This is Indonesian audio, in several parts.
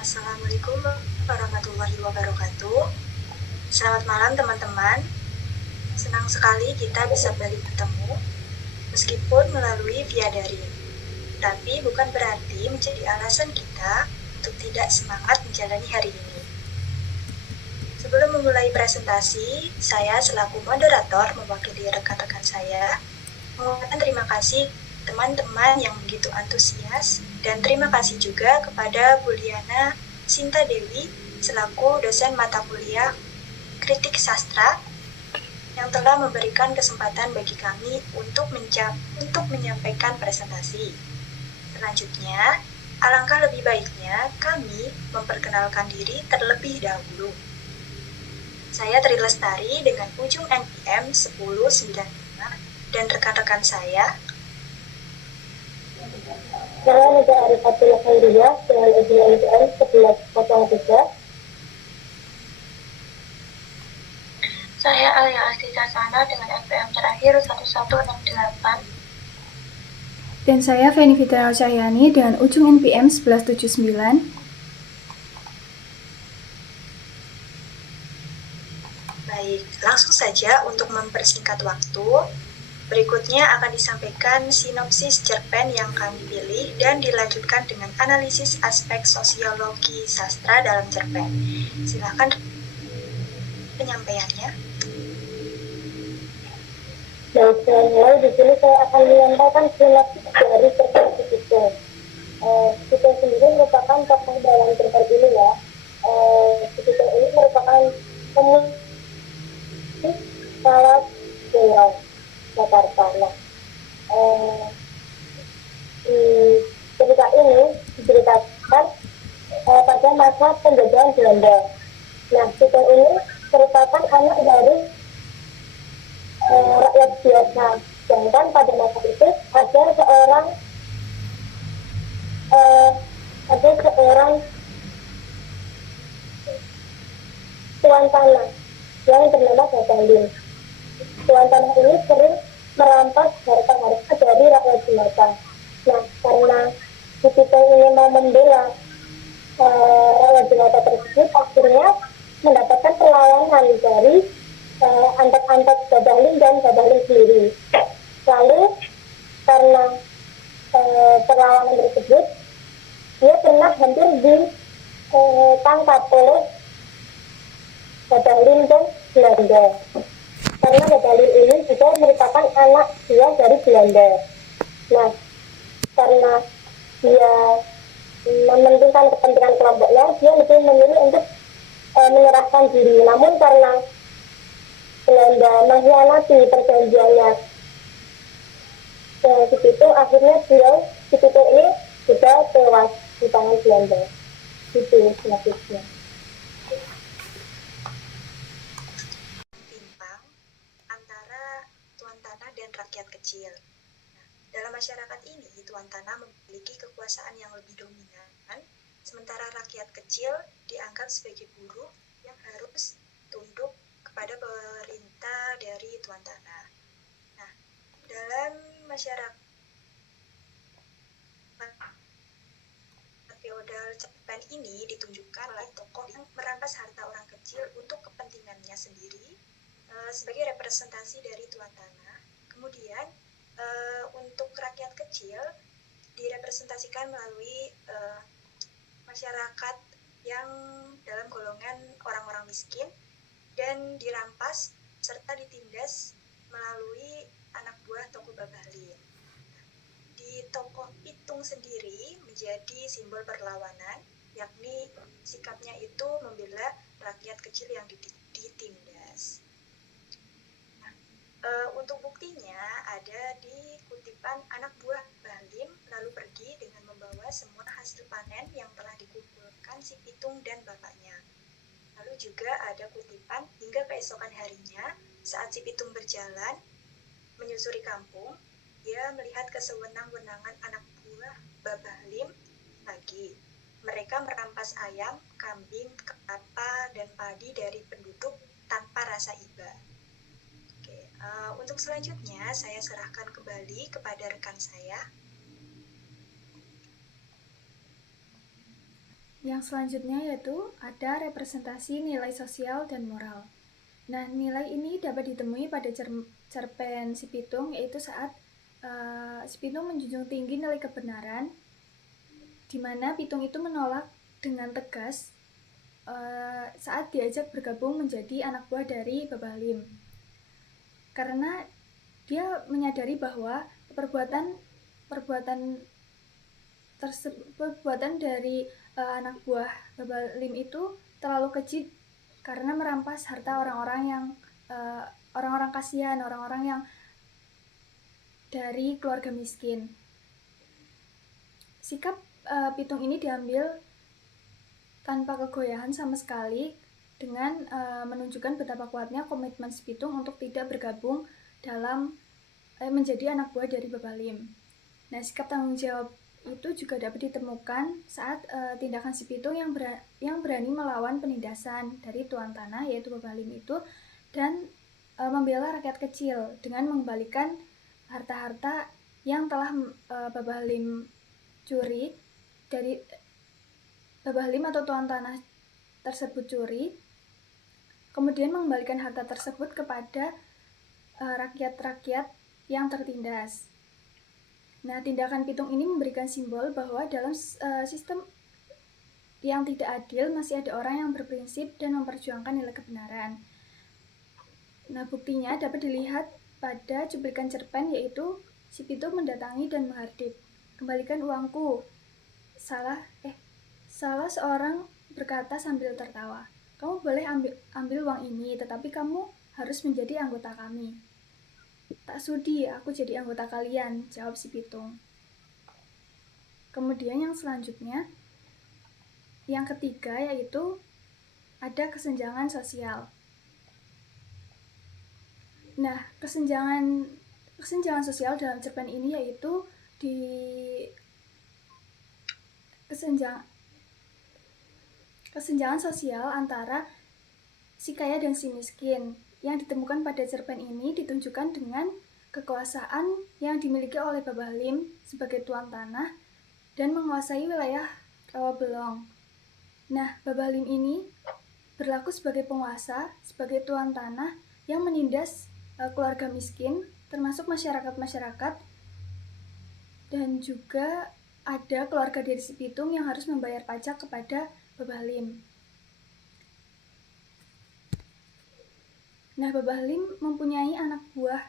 Assalamualaikum warahmatullahi wabarakatuh. Selamat malam teman-teman. Senang sekali kita bisa kembali bertemu, meskipun melalui via daring. Tapi bukan berarti menjadi alasan kita untuk tidak semangat menjalani hari ini. Sebelum memulai presentasi, saya selaku moderator mewakili rekan-rekan saya mengucapkan terima kasih teman-teman yang begitu antusias, dan terima kasih juga kepada Bu Liana Sinta Dewi selaku dosen mata kuliah Kritik Sastra yang telah memberikan kesempatan bagi kami untuk menyampaikan presentasi. Selanjutnya, alangkah lebih baiknya kami memperkenalkan diri terlebih dahulu. Saya Tri Lestari dengan ujung NPM 1095 dan rekan-rekan saya. Saya Nida Arifatul Khairiyah dengan ujung NPM 1103. Saya Alia Astiza Sana dengan NPM terakhir 1168. Dan saya Feni Fitral Cahyani dengan ujung NPM 1179. Baik, langsung saja untuk mempersingkat waktu. Berikutnya akan disampaikan sinopsis cerpen yang kami pilih dan dilanjutkan dengan analisis aspek sosiologi sastra dalam cerpen. Silakan penyampaiannya. Baik, saya mulai di sini. Saya akan menyampaikan sinopsis dari cerpen itu. Kita sendiri merupakan tokoh dalam cerpen ini ya. Kita ini merupakan pemusik salah Pulau Jakarta. Nah, cerita ini diceritakan pada masa penjajahan Belanda. Nah, kita ini merupakan anak dari rakyat biasa. Sedangkan pada masa itu ada seorang tuan tanah yang bernama Babalin. Tuan tanah ini sering merampas harta-harta dari rakyat jelata. Nah, karena kita ingin mau membela rakyat jelata tersebut, akhirnya mendapatkan perlawanan dari antek-antek Babalin dan Babalin sendiri. Lalu karena perlawanan tersebut, dia pernah hampir ditangkap oleh Babalin dan Belanda. Karena Babalin ini juga merupakan anak dia dari Belanda. Nah, karena dia mementingkan kepentingan kelompoknya, dia lebih memilih untuk menyerahkan diri. Namun karena Belanda mengkhianati perjanjiannya, di situ akhirnya dia di titik ini juga tewas di tangan Belanda. Itu sinopsisnya. Timpang antara tuan tanah dan rakyat kecil. Nah, dalam masyarakat ini, tuan tanah memiliki kekuasaan yang lebih dominan, sementara rakyat kecil dianggap sebagai buruh yang harus tunduk kepada perintah dari tuan tanah. Nah, dalam masyarakat feodal cerpen ini ditunjukkan oleh tokoh yang merampas harta orang kecil untuk kepentingannya sendiri sebagai representasi dari tuan tanah. Kemudian untuk rakyat kecil direpresentasikan melalui masyarakat yang dalam golongan orang-orang miskin dan dirampas serta ditindas melalui anak buah tokoh Babalin. Di tokoh Pitung sendiri menjadi simbol perlawanan, yakni sikapnya itu membela rakyat kecil yang ditindas. Nah, untuk buktinya ada di kutipan anak buah Balim lalu pergi dengan membawa semua hasil panen yang telah dikumpulkan si Pitung dan bapaknya. Lalu juga ada kutipan hingga keesokan harinya saat si Pitung berjalan menyusuri kampung, dia melihat kesewenang-wenangan anak buah Babalim lagi. Mereka merampas ayam, kambing, kelapa, dan padi dari penduduk tanpa rasa iba. Oke, untuk selanjutnya saya serahkan kembali kepada rekan saya. Yang selanjutnya yaitu ada representasi nilai sosial dan moral. Nah, nilai ini dapat ditemui pada cerpen Si Pitung, yaitu saat Si Pitung menjunjung tinggi nilai kebenaran, di mana Pitung itu menolak dengan tegas saat diajak bergabung menjadi anak buah dari Babah Lim. Karena dia menyadari bahwa perbuatan dari anak buah Babah Lim itu terlalu keji karena merampas harta orang-orang kasihan, orang-orang yang dari keluarga miskin. Sikap Pitung ini diambil tanpa kegoyahan sama sekali dengan menunjukkan betapa kuatnya komitmen si Pitung untuk tidak bergabung dalam menjadi anak buah dari Babah Lim. Nah, sikap tanggung jawab itu juga dapat ditemukan saat tindakan si Pitung yang berani melawan penindasan dari tuan tanah yaitu Babah Lim itu dan membela rakyat kecil dengan mengembalikan harta-harta yang telah Babah Lim curi dari Babah Lim atau tuan tanah tersebut curi, kemudian mengembalikan harta tersebut kepada rakyat-rakyat yang tertindas. Nah, tindakan Pitung ini memberikan simbol bahwa dalam sistem yang tidak adil masih ada orang yang berprinsip dan memperjuangkan nilai kebenaran. Nah, buktinya dapat dilihat pada cuplikan cerpen yaitu si Pitung mendatangi dan menghardik. Kembalikan uangku. Salah seorang berkata sambil tertawa. Kamu boleh ambil uang ini, tetapi kamu harus menjadi anggota kami. Tak sudi aku jadi anggota kalian, jawab si Pitung. Kemudian yang selanjutnya, yang ketiga yaitu ada kesenjangan sosial. Nah, kesenjangan sosial dalam cerpen ini yaitu kesenjangan sosial antara si kaya dan si miskin yang ditemukan pada cerpen ini ditunjukkan dengan kekuasaan yang dimiliki oleh Babah Lim sebagai tuan tanah dan menguasai wilayah Rawabelong. Nah, Babah Lim ini berlaku sebagai penguasa, sebagai tuan tanah yang menindas keluarga miskin, termasuk masyarakat-masyarakat, dan juga ada keluarga dari si Pitung yang harus membayar pajak kepada Babah Lim. Nah, Babah Lim mempunyai anak buah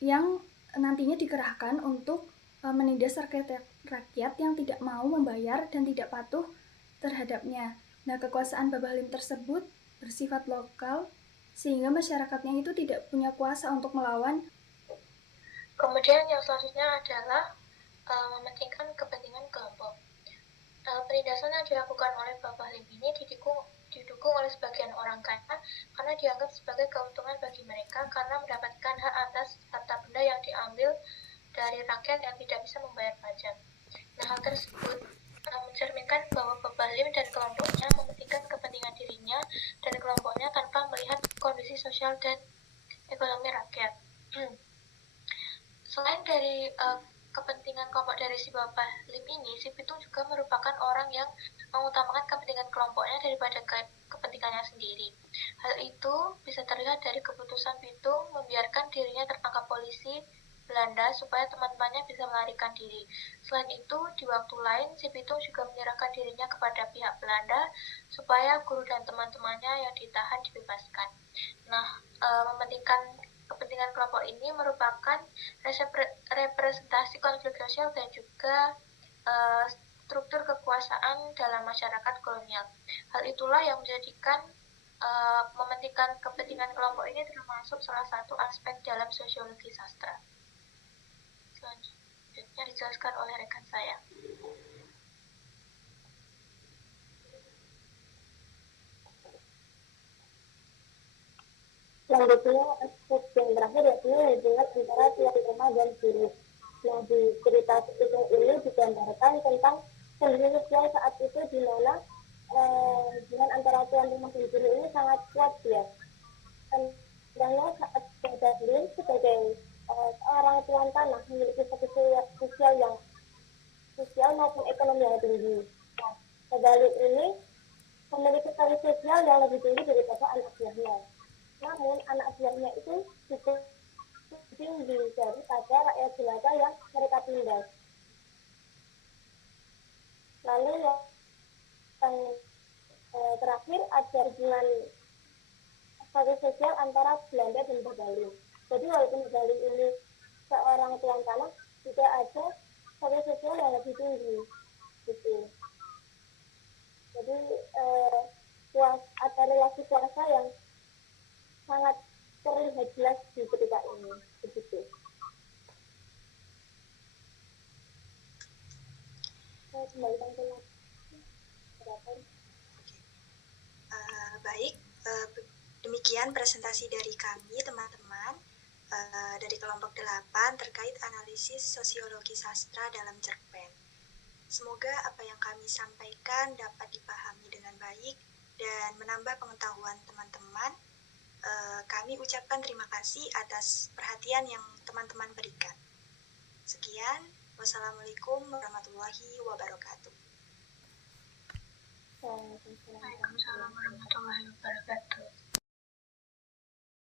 yang nantinya dikerahkan untuk menindas rakyat yang tidak mau membayar dan tidak patuh terhadapnya. Nah, kekuasaan Babah Lim tersebut bersifat lokal sehingga masyarakatnya itu tidak punya kuasa untuk melawan. Kemudian yang selanjutnya adalah mementingkan kepentingan kelompok. Penindasan yang dilakukan oleh Babah Lim ini didukung oleh sebagian orang kaya karena dianggap sebagai keuntungan bagi mereka karena mendapatkan hak atas harta benda yang diambil dari rakyat yang tidak bisa membayar pajak. Nah, hal tersebut mencerminkan bahwa Babah Lim dan kelompoknya mementingkan kepentingan dirinya dan kelompoknya tanpa melihat kondisi sosial dan ekonomi rakyat. Selain dari kepentingan kelompok dari si Babah Lim ini, si Pitung juga merupakan orang yang mengutamakan kepentingan kelompoknya daripada kepentingannya sendiri. Hal itu bisa terlihat dari keputusan Pitung membiarkan dirinya tertangkap polisi Belanda supaya teman-temannya bisa melarikan diri. Selain itu, di waktu lain, si Pitung juga menyerahkan dirinya kepada pihak Belanda supaya guru dan teman-temannya yang ditahan dibebaskan. Nah, mementingkan kepentingan kelompok ini merupakan representasi konflik sosial dan juga struktur kekuasaan dalam masyarakat kolonial. Hal itulah yang menjadikan mementingkan kepentingan kelompok ini termasuk salah satu aspek dalam sosiologi sastra. Selanjutnya dijelaskan oleh rekan saya. Selanjutnya, aspek yang terakhir yaitu hubungan antara tuan rumah dan guru. Nah, di cerita Pitung ini digambarkan tentang kondisi sosial saat itu di mana hubungan antara tuan rumah dan guru ini sangat kuat ya. Karena saat Babah Lim sebagai seorang tuan tanah memiliki status sosial maupun ekonomi yang tinggi. Nah, begalin ini memiliki status sosial yang lebih tinggi daripada anak buahnya. Namun anak buahnya itu cukup tinggi daripada rakyat jelata yang mereka tindas. Lalu yang terakhir ada hubungan status sosial antara Belanda dan Begalin. Jadi walaupun Begalin ini seorang tuan tanah, juga ada status sosial yang lebih tinggi, gitu. Jadi ada relasi kuasa yang sangat terlihat jelas di ketika ini, begitu. Saya kembalikan ke Baik, demikian presentasi dari kami teman-teman dari kelompok 8 terkait analisis sosiologi sastra dalam cerpen. Semoga apa yang kami sampaikan dapat dipahami dengan baik dan menambah pengetahuan teman-teman. Kami ucapkan terima kasih atas perhatian yang teman-teman berikan. Sekian, wassalamualaikum warahmatullahi wabarakatuh. Waalaikumsalam warahmatullahi wabarakatuh.